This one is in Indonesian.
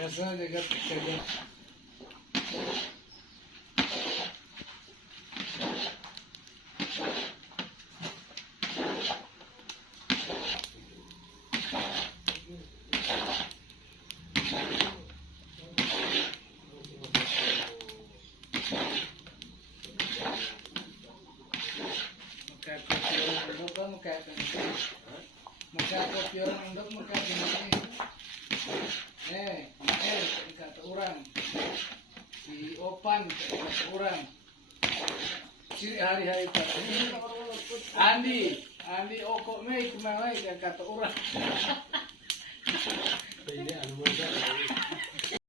biasa jaga jaga. Magkakopy orang indok magkakini. Kata orang. Si Opan kata orang. Si hari-hari kata Andi Oko Mei kemana kata orang. Ini anu